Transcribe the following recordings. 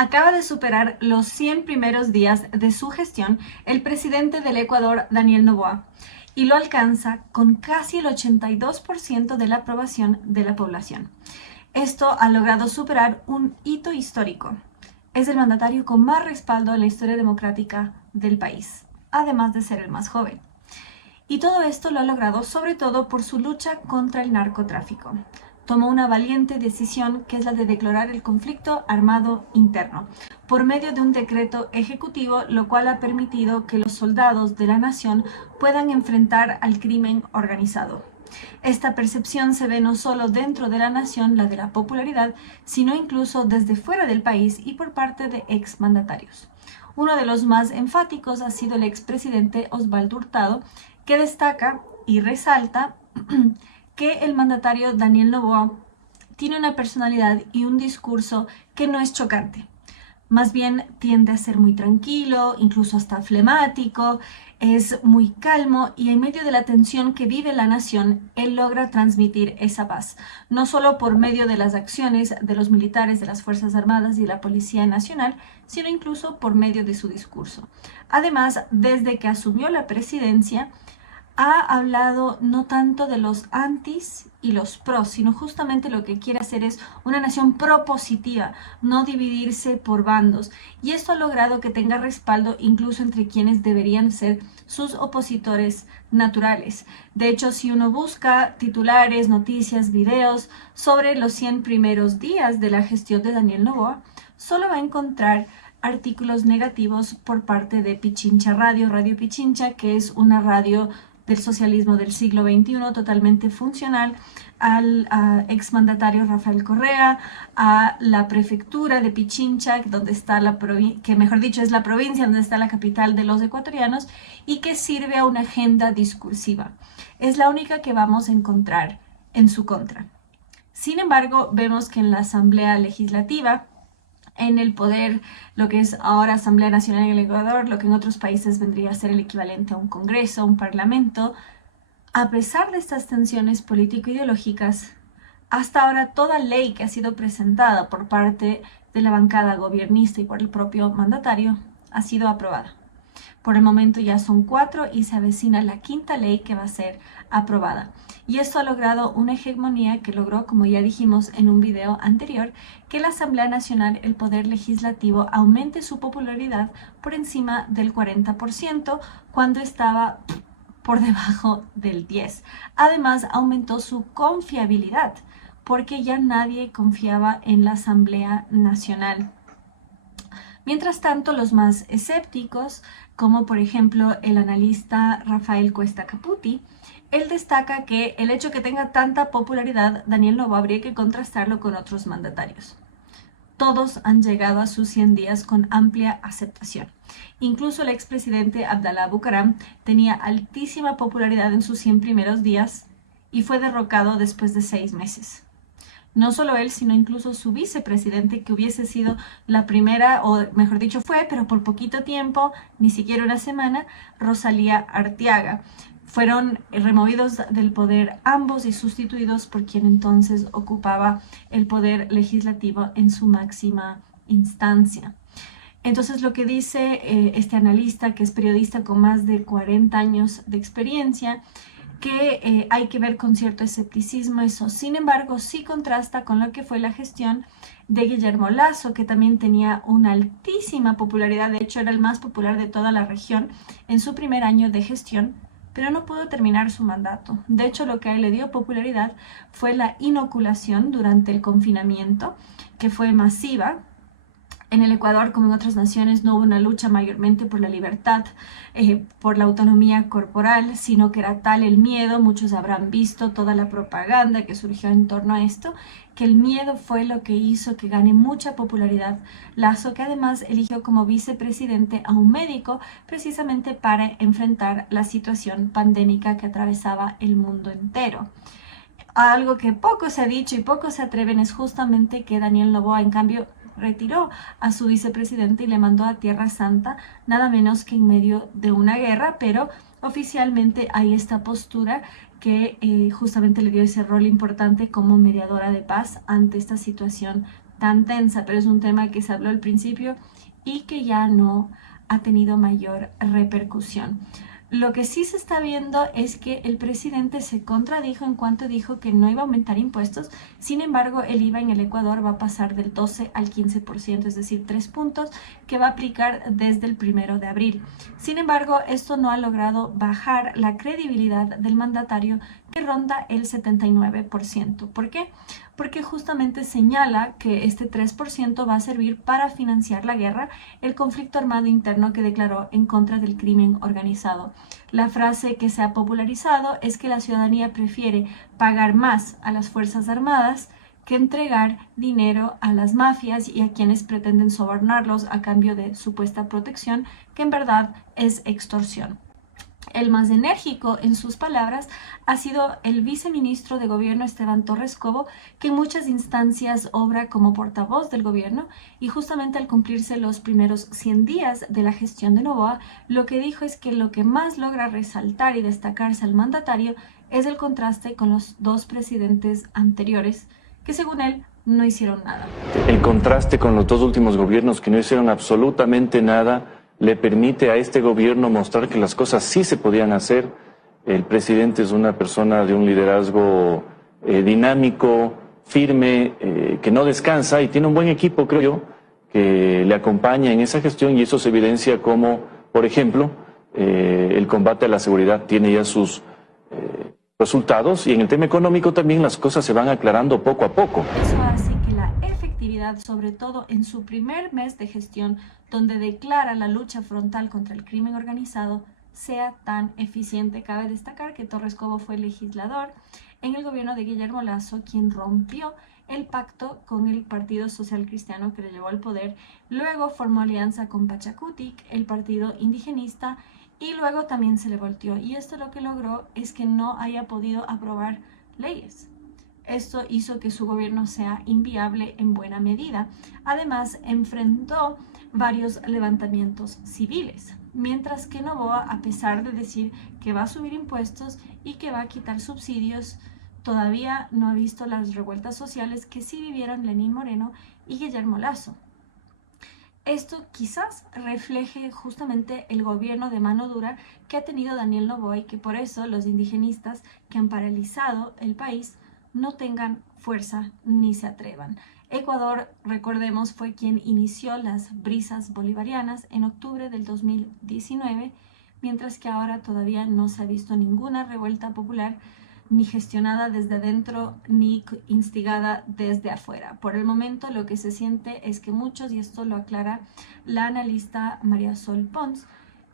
Acaba de superar los 100 primeros días de su gestión el presidente del Ecuador, Daniel Noboa, y lo alcanza con casi el 82% de la aprobación de la población. Esto ha logrado superar un hito histórico. Es el mandatario con más respaldo en la historia democrática del país, además de ser el más joven. Y todo esto lo ha logrado sobre todo por su lucha contra el narcotráfico. Tomó una valiente decisión, que es la de declarar el conflicto armado interno por medio de un decreto ejecutivo, lo cual ha permitido que los soldados de la nación puedan enfrentar al crimen organizado. Esta percepción se ve no solo dentro de la nación, la de la popularidad, sino incluso desde fuera del país y por parte de exmandatarios. Uno de los más enfáticos ha sido el expresidente Osvaldo Hurtado, que destaca y resalta que el mandatario Daniel Noboa tiene una personalidad y un discurso que no es chocante. Más bien tiende a ser muy tranquilo, incluso hasta flemático, es muy calmo y en medio de la tensión que vive la nación, él logra transmitir esa paz, no solo por medio de las acciones de los militares de las Fuerzas Armadas y la Policía Nacional, sino incluso por medio de su discurso. Además, desde que asumió la presidencia, ha hablado no tanto de los antis y los pros, sino justamente lo que quiere hacer es una nación propositiva, no dividirse por bandos. Y esto ha logrado que tenga respaldo incluso entre quienes deberían ser sus opositores naturales. De hecho, si uno busca titulares, noticias, videos sobre los 100 primeros días de la gestión de Daniel Noboa, solo va a encontrar artículos negativos por parte de Pichincha Radio, Radio Pichincha, que es una radio del socialismo del siglo XXI, totalmente funcional, al exmandatario Rafael Correa, a la prefectura de Pichincha, donde está que mejor dicho es la provincia donde está la capital de los ecuatorianos, y que sirve a una agenda discursiva. Es la única que vamos a encontrar en su contra. Sin embargo, vemos que en la Asamblea Legislativa, en el poder, lo que es ahora Asamblea Nacional en el Ecuador, lo que en otros países vendría a ser el equivalente a un congreso, un parlamento, a pesar de estas tensiones político-ideológicas, hasta ahora toda ley que ha sido presentada por parte de la bancada gobiernista y por el propio mandatario ha sido aprobada. Por el momento ya son 4 y se avecina la 5ª ley que va a ser aprobada. Y esto ha logrado una hegemonía que logró, como ya dijimos en un video anterior, que la Asamblea Nacional, el Poder Legislativo, aumente su popularidad por encima del 40% cuando estaba por debajo del 10%. Además, aumentó su confiabilidad porque ya nadie confiaba en la Asamblea Nacional. Mientras tanto, los más escépticos, como por ejemplo el analista Rafael Cuesta Caputi, él destaca que el hecho que tenga tanta popularidad, Daniel Noboa, habría que contrastarlo con otros mandatarios. Todos han llegado a sus 100 días con amplia aceptación. Incluso el expresidente Abdalá Bucaram tenía altísima popularidad en sus 100 primeros días y fue derrocado después de 6 meses. No solo él, sino incluso su vicepresidente, que hubiese sido la primera, o mejor dicho fue, pero por poquito tiempo, ni siquiera una semana, Rosalía Arteaga. Fueron removidos del poder ambos y sustituidos por quien entonces ocupaba el poder legislativo en su máxima instancia. Entonces lo que dice este analista, que es periodista con más de 40 años de experiencia, que hay que ver con cierto escepticismo eso. Sin embargo, sí contrasta con lo que fue la gestión de Guillermo Lasso, que también tenía una altísima popularidad, de hecho era el más popular de toda la región en su primer año de gestión, pero no pudo terminar su mandato. De hecho, lo que a él le dio popularidad fue la inoculación durante el confinamiento, que fue masiva. En el Ecuador, como en otras naciones, no hubo una lucha mayormente por la libertad, por la autonomía corporal, sino que era tal el miedo, muchos habrán visto toda la propaganda que surgió en torno a esto, que el miedo fue lo que hizo que gane mucha popularidad Lasso, que además eligió como vicepresidente a un médico precisamente para enfrentar la situación pandémica que atravesaba el mundo entero. Algo que poco se ha dicho y poco se atreven es justamente que Daniel Noboa, en cambio, retiró a su vicepresidente y le mandó a Tierra Santa, nada menos que en medio de una guerra, pero oficialmente hay esta postura que justamente le dio ese rol importante como mediadora de paz ante esta situación tan tensa, pero es un tema que se habló al principio y que ya no ha tenido mayor repercusión. Lo que sí se está viendo es que el presidente se contradijo en cuanto dijo que no iba a aumentar impuestos. Sin embargo, el IVA en el Ecuador va a pasar del 12 al 15%, es decir, 3 puntos que va a aplicar desde el 1 de abril. Sin embargo, esto no ha logrado bajar la credibilidad del mandatario, que ronda el 79%. ¿Por qué? Porque justamente señala que este 3% va a servir para financiar la guerra, el conflicto armado interno que declaró en contra del crimen organizado. La frase que se ha popularizado es que la ciudadanía prefiere pagar más a las Fuerzas Armadas que entregar dinero a las mafias y a quienes pretenden sobornarlos a cambio de supuesta protección, que en verdad es extorsión. El más enérgico en sus palabras ha sido el viceministro de Gobierno Esteban Torres Cobo, que en muchas instancias obra como portavoz del gobierno, y justamente al cumplirse los primeros 100 días de la gestión de Noboa, lo que dijo es que lo que más logra resaltar y destacarse al mandatario es el contraste con los dos presidentes anteriores, que según él no hicieron nada. El contraste con los dos últimos gobiernos que no hicieron absolutamente nada le permite a este gobierno mostrar que las cosas sí se podían hacer. El presidente es una persona de un liderazgo dinámico, firme, que no descansa y tiene un buen equipo, creo yo, que le acompaña en esa gestión, y eso se evidencia como, por ejemplo, el combate a la seguridad tiene ya sus resultados, y en el tema económico también las cosas se van aclarando poco a poco. Eso hace que la efectividad, sobre todo en su primer mes de gestión, donde declara la lucha frontal contra el crimen organizado, sea tan eficiente. Cabe destacar que Torres Cobo fue legislador en el gobierno de Guillermo Lasso, quien rompió el pacto con el Partido Social Cristiano que le llevó al poder. Luego formó alianza con Pachacutic, el partido indigenista, y luego también se le volteó. Y esto lo que logró es que no haya podido aprobar leyes. Esto hizo que su gobierno sea inviable en buena medida. Además, enfrentó varios levantamientos civiles, mientras que Noboa, a pesar de decir que va a subir impuestos y que va a quitar subsidios, todavía no ha visto las revueltas sociales que sí vivieron Lenín Moreno y Guillermo Lasso. Esto quizás refleje justamente el gobierno de mano dura que ha tenido Daniel Noboa, y que por eso los indigenistas que han paralizado el país no tengan fuerza ni se atrevan. Ecuador, recordemos, fue quien inició las brisas bolivarianas en octubre del 2019, mientras que ahora todavía no se ha visto ninguna revuelta popular, ni gestionada desde adentro ni instigada desde afuera. Por el momento lo que se siente es que muchos, y esto lo aclara la analista María Sol Pons,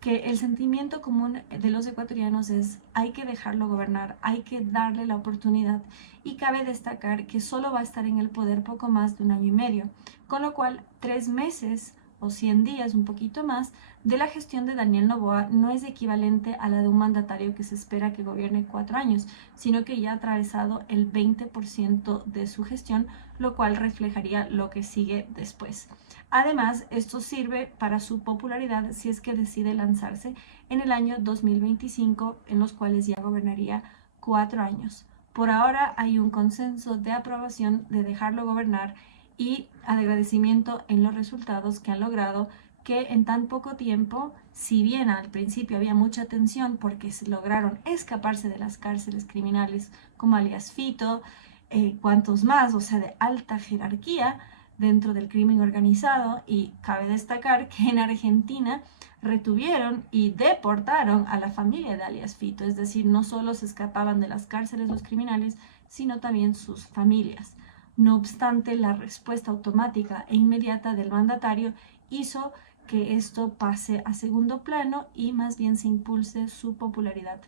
que el sentimiento común de los ecuatorianos es: hay que dejarlo gobernar, hay que darle la oportunidad, y cabe destacar que solo va a estar en el poder poco más de 1 año y medio, con lo cual 3 meses o 100 días, un poquito más, de la gestión de Daniel Noboa no es equivalente a la de un mandatario que se espera que gobierne 4 años, sino que ya ha atravesado el 20% de su gestión, lo cual reflejaría lo que sigue después. Además, esto sirve para su popularidad si es que decide lanzarse en el año 2025, en los cuales ya gobernaría 4 años. Por ahora hay un consenso de aprobación de dejarlo gobernar y agradecimiento en los resultados que han logrado, que en tan poco tiempo, si bien al principio había mucha tensión porque lograron escaparse de las cárceles criminales como alias Fito, cuantos más, o sea, de alta jerarquía dentro del crimen organizado. Y cabe destacar que en Argentina retuvieron y deportaron a la familia de alias Fito, es decir, no solo se escapaban de las cárceles los criminales, sino también sus familias. No obstante, la respuesta automática e inmediata del mandatario hizo que esto pase a segundo plano y más bien se impulse su popularidad.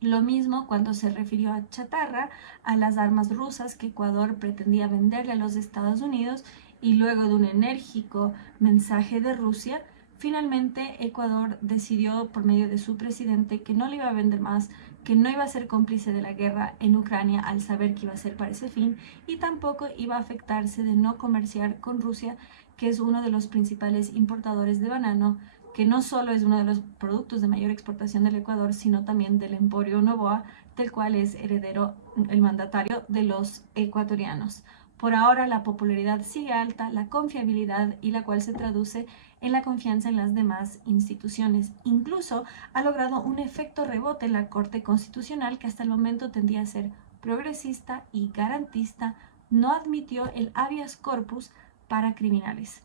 Lo mismo cuando se refirió a chatarra, a las armas rusas que Ecuador pretendía venderle a los Estados Unidos, y luego de un enérgico mensaje de Rusia, finalmente Ecuador decidió por medio de su presidente que no le iba a vender más, que no iba a ser cómplice de la guerra en Ucrania al saber que iba a ser para ese fin, y tampoco iba a afectarse de no comerciar con Rusia, que es uno de los principales importadores de banano, que no solo es uno de los productos de mayor exportación del Ecuador, sino también del Emporio Noboa, del cual es heredero el mandatario de los ecuatorianos. Por ahora la popularidad sigue alta, la confiabilidad y la cual se traduce en la confianza en las demás instituciones. Incluso ha logrado un efecto rebote en la Corte Constitucional, que hasta el momento tendía a ser progresista y garantista. No admitió el habeas corpus para criminales.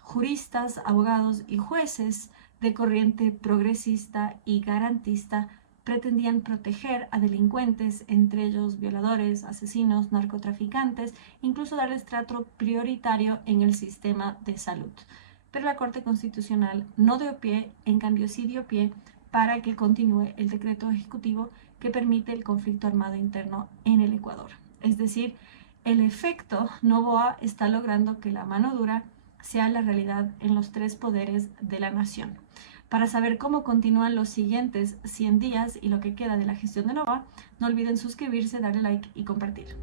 Juristas, abogados y jueces de corriente progresista y garantista pretendían proteger a delincuentes, entre ellos violadores, asesinos, narcotraficantes, incluso darles trato prioritario en el sistema de salud. Pero la Corte Constitucional no dio pie, en cambio sí dio pie para que continúe el decreto ejecutivo que permite el conflicto armado interno en el Ecuador. Es decir, el efecto Noboa está logrando que la mano dura sea la realidad en los tres poderes de la nación. Para saber cómo continúan los siguientes 100 días y lo que queda de la gestión de Noboa, no olviden suscribirse, darle like y compartir.